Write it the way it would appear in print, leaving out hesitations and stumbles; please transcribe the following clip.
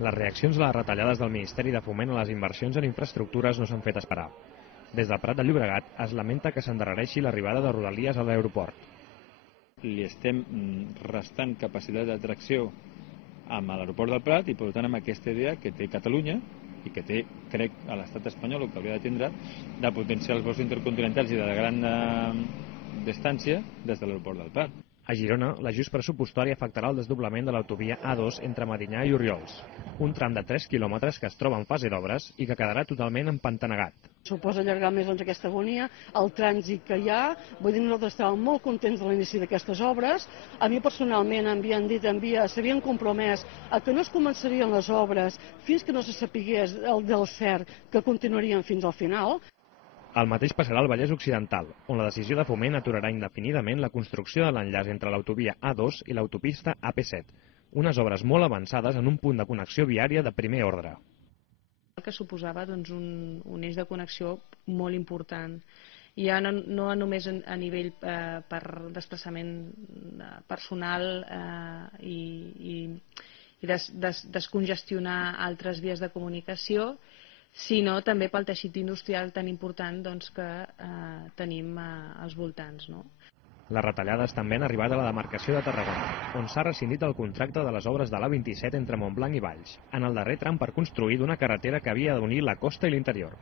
Les reaccions a les retallades del Ministeri de Foment a les inversions en infraestructures no s'han fet esperar. Des del Prat de Llobregat es lamenta que s'endarrereixi l'arribada de Rodalies a l'aeroport. Li estem restant capacitat d'atracció amb l'aeroport del Prat i, per tant, amb aquesta idea que té Catalunya i que té, crec, a l'estat espanyol, el que hauria de tindre, de potenciar els vols intercontinentals i de gran distància des de l'aeroport del Prat. A Girona, l'ajust pressupostari afectarà el desdoblament de l'autovia A2 entre Medinyà i Oriols, un tram de 3 quilòmetres que es troba en fase d'obres i que quedarà totalment empantanegat. Suposa allargar més aquesta agonia, el trànsit que hi ha. Vull dir, nosaltres estàvem molt contents de l'inici d'aquestes obres. A mi personalment s'havien compromès a que no es començarien les obres fins que no se sapigués del cert que continuarien fins al final. El mateix passarà al Vallès Occidental, on la decisió de Foment aturarà indefinidament la construcció de l'enllaç entre l'autovia A2 i l'autopista AP7, unes obres molt avançades en un punt de connexió viària de primer ordre. Que suposava un eix de connexió molt important. Ja no només a nivell per desplaçament personal i descongestionar altres vies de comunicació, sinó també pel teixit industrial tan important que tenim als voltants. Les retallades també han arribat a la demarcació de Tarragona, on s'ha rescindit el contracte de les obres de l'A27 entre Montblanc i Valls, en el darrer tram per construir d'una carretera que havia d'unir la costa i l'interior.